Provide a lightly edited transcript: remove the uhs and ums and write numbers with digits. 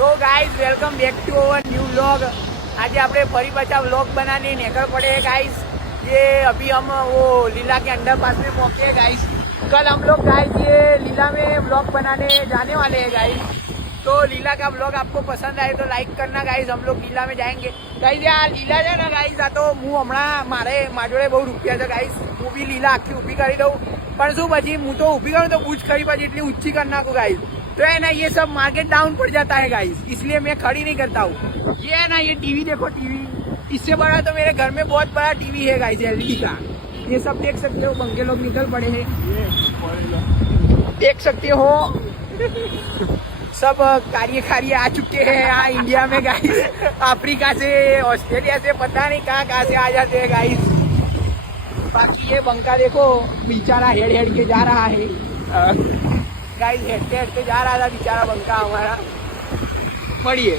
So guys welcome back to our new vlog. आज आपने फरी बचा व्लॉग बनाने निकल पड़े हैं गाइस। ये अभी हम वो लीला के अंडर पास में पहुंचे हैं गाइस। कल हम लोग गाइस ये लीला में व्लॉग बनाने जाने वाले हैं गाइस। तो लीला का व्लॉग आपको पसंद आए तो लाइक करना गाइस। हम लोग लीला में जाएंगे गाइस। यार लीला है ना गाइस, आ तो હું હમણાં મારા બહુ રૂપિયા છે ગાइस। હું બી लीला આખી ઊભી કરી દઉં, પણ શું પછી હું તો ઊભી કરું તો બૂચ ખરી પછી એટલી ઊંચી કરી નાખું गाइस। तो है ना ये सब मार्केट डाउन पड़ जाता है गाइस, इसलिए मैं खड़ी नहीं करता हूँ। ये है ना ये टीवी देखो, टीवी इससे बड़ा तो मेरे घर में बहुत बड़ा टीवी है गाइस, एलईडी का। ये सब देख सकते हो, बंके लोग निकल पड़े हैं, देख सकते हो। सब कार्य आ चुके हैं यहाँ इंडिया में गाइस। अफ्रीका से, ऑस्ट्रेलिया से, पता नहीं कहाँ से आ जाते हैं गाइस। बाकी ये बंका देखो बेचारा हेड के जा रहा है गाइस। हेडते जा रहा था बेचारा बंका हमारा। बढ़िए।